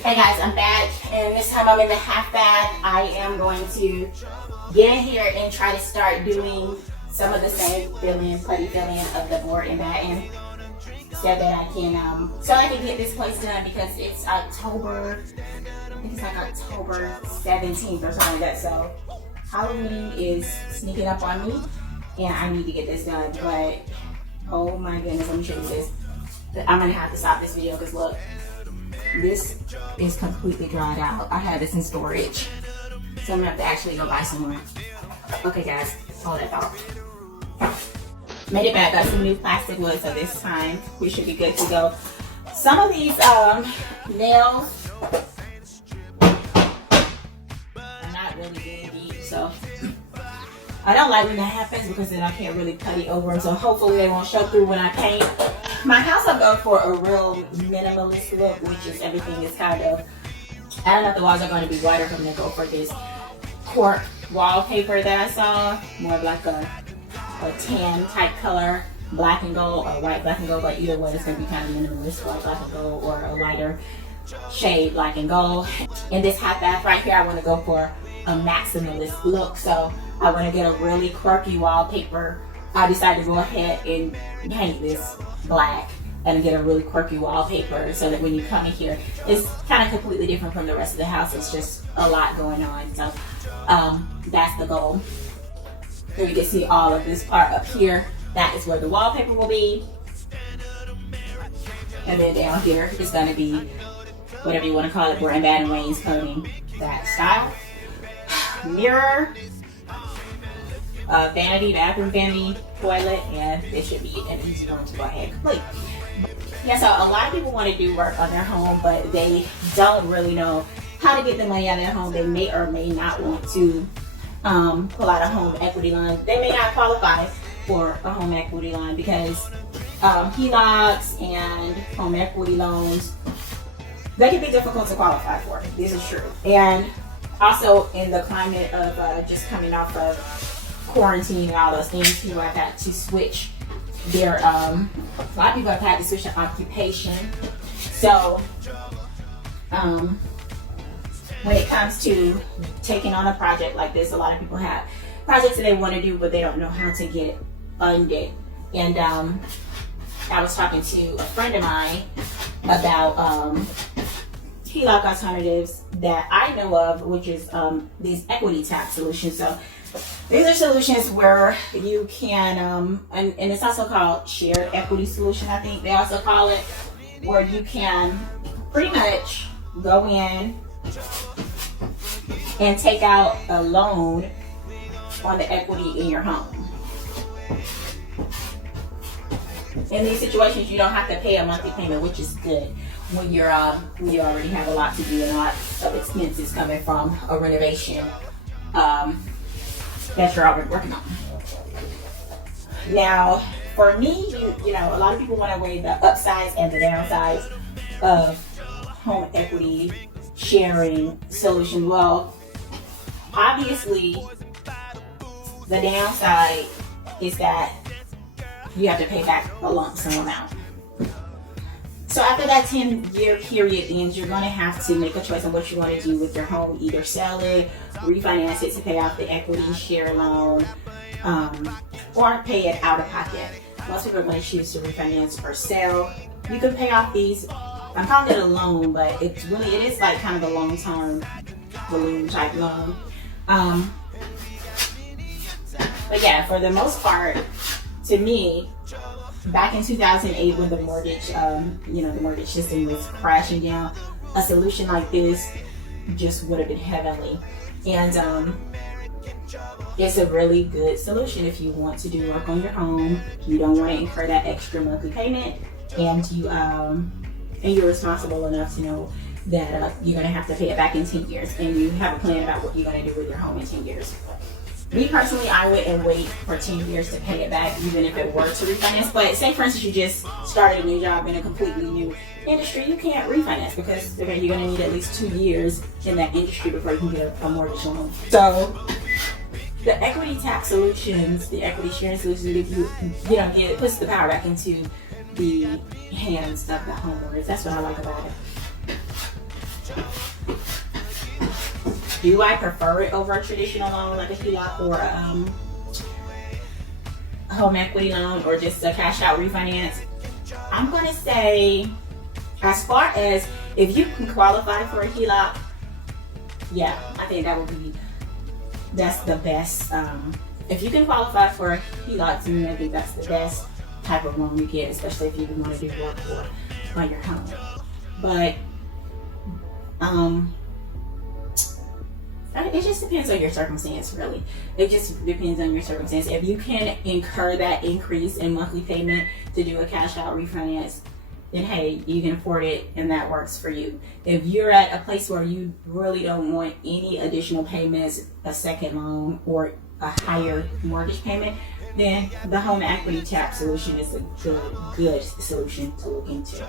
Hey guys, I'm back, and this time I'm in the half bath. I am going to get in here and try to start doing some of the same putty filling of the board and batten, so that I can get this place done, because it's October, I think it's like October 17th or something like that. So Halloween is sneaking up on me, and I need to get this done. But oh my goodness, let me show you this. I'm gonna have to stop this video because look, this is completely dried out. I had this in storage, so I'm gonna have to actually go buy some more. Okay guys, hold that thought. Made it back, got some new plastic wood, so this time we should be good to go. Some of these nails are not really good deep, so I don't like when that happens because then I can't really putty over them, so hopefully they won't show through when I paint. My house, I'm going for a real minimalist look, which is everything is kind of, I don't know if the walls are going to be white or if I'm going to go for this cork wallpaper that I saw, more of like a tan type color, black and gold, or white, black and gold, but either way it's going to be kind of minimalist, white, black and gold, or a lighter shade, black and gold. In this half bath right here, I want to go for a maximalist look, so I want to get a really quirky wallpaper. I decided to go ahead and paint this black and get a really quirky wallpaper so that when you come in here, it's kind of completely different from the rest of the house. It's just a lot going on, so that's the goal. Here you can see all of this part up here. That is where the wallpaper will be, and then down here is going to be whatever you want to call it, board and batten, wainscoting, that style. Mirror, vanity, bathroom vanity, toilet, and it should be an easy one to go ahead and complete. Yeah, so a lot of people want to do work on their home, but they don't really know how to get the money out of their home. They may or may not want to pull out a home equity line. They may not qualify for a home equity line because HELOCs and home equity loans, they can be difficult to qualify for. This is true. And also in the climate of just coming off of quarantine and all those things, people have had to switch their, a lot of people have had to switch their occupation. So when it comes to taking on a project like this, a lot of people have projects that they want to do, but they don't know how to get funded. And I was talking to a friend of mine about Heloc Alternatives that I know of, which is these equity tax solutions. So these are solutions where you can, and it's also called shared equity solution, I think they also call it, where you can pretty much go in and take out a loan on the equity in your home. In these situations, you don't have to pay a monthly payment, which is good when you already have a lot to do and a lot of expenses coming from a renovation that you're already working on. Now, for me, you know, a lot of people want to weigh the upsides and the downsides of home equity sharing solution. Well, obviously, the downside is that you have to pay back a lump sum amount. So after that 10-year period ends, you're going to have to make a choice on what you want to do with your home. Either sell it, refinance it to pay off the equity share loan, or pay it out of pocket. Most people are going to choose to refinance or sell. You can pay off these, I'm calling it a loan, but it is like kind of a long-term balloon type loan. But yeah, for the most part, to me, back in 2008 when the mortgage, the mortgage system was crashing down, a solution like this just would have been heavenly. And it's a really good solution if you want to do work on your home, you don't want to incur that extra monthly payment, and you're responsible enough to know that you're going to have to pay it back in 10 years, and you have a plan about what you're going to do with your home in 10 years. Me personally, I wouldn't wait for 10 years to pay it back, even if it were to refinance. But say, for instance, you just started a new job in a completely new industry, you can't refinance because you're going to need at least 2 years in that industry before you can get a mortgage loan. So the equity tax solutions, the equity sharing solutions, it puts the power back into the hands of the homeowners. That's what I like about it. Do I prefer it over a traditional loan like a HELOC or a home equity loan or just a cash out refinance? I'm going to say, as far as if you can qualify for a HELOC, yeah, I think that's the best. If you can qualify for a HELOC, to me, I think that's the best type of loan you get, especially if you want to do work on your home. But it just depends on your circumstance, really. It just depends on your circumstance. If you can incur that increase in monthly payment to do a cash out refinance, then hey, you can afford it and that works for you. If you're at a place where you really don't want any additional payments, a second loan, or a higher mortgage payment, then the home equity tap solution is a good solution to look into.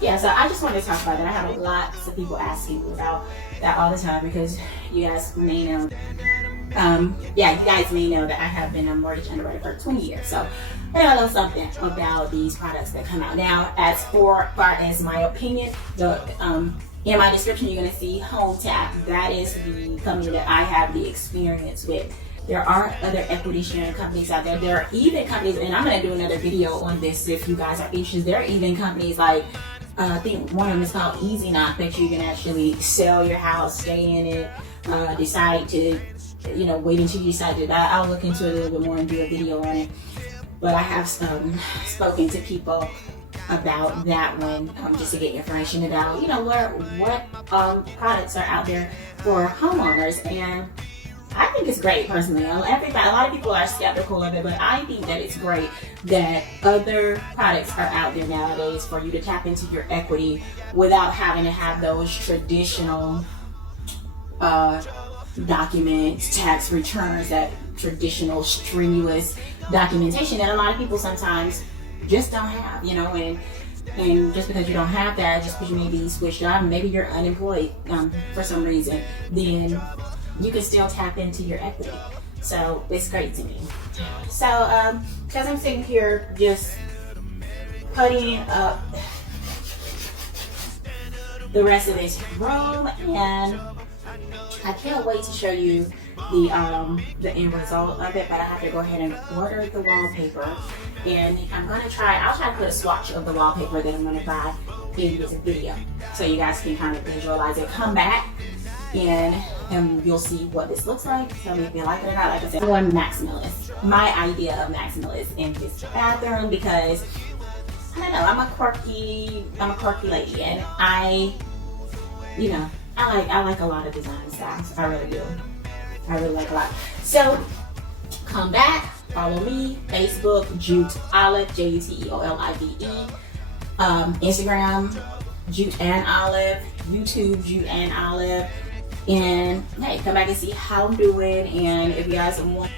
Yeah, so I just wanted to talk about that. I have lots of people asking me about that all the time because you guys may know. You guys may know that I have been a mortgage underwriter for 20 years. So I know something about these products that come out. Now, as far as my opinion, in my description, you're going to see Home Tap. That is the company that I have the experience with. There are other equity sharing companies out there. There are even companies, and I'm going to do another video on this if you guys are interested. There are even companies like, I think one of them is called Easy Knock, that you can actually sell your house, stay in it, decide to, wait until you decide to die. I'll look into it a little bit more and do a video on it. But I have spoken to people about that one, just to get information about, what products are out there for homeowners. And I think it's great personally. A lot of people are skeptical of it, but I think that it's great that other products are out there nowadays for you to tap into your equity without having to have those traditional documents, tax returns, that traditional strenuous documentation that a lot of people sometimes just don't have, and just because you don't have that, just because you may be switched jobs, maybe you're unemployed for some reason, then you can still tap into your equity. So it's great to me. So because I'm sitting here just putting up the rest of this room, and I can't wait to show you the end result of it, but I have to go ahead and order the wallpaper, and I'll try to put a swatch of the wallpaper that I'm going to buy in this video so you guys can kind of visualize it. Come back and you'll see what this looks like. Tell me if you like it or not. Like I said, I'm going Maximalist. My idea of Maximalist in this bathroom, because I don't know, I'm a quirky lady, and I like a lot of design styles. I really do. I really like a lot. So come back, follow me, Facebook, Jute Olive, JUTEOLIVE, Instagram, Jute and Olive, YouTube, Jute and Olive. And hey, come back and see how I'm doing, and if you guys want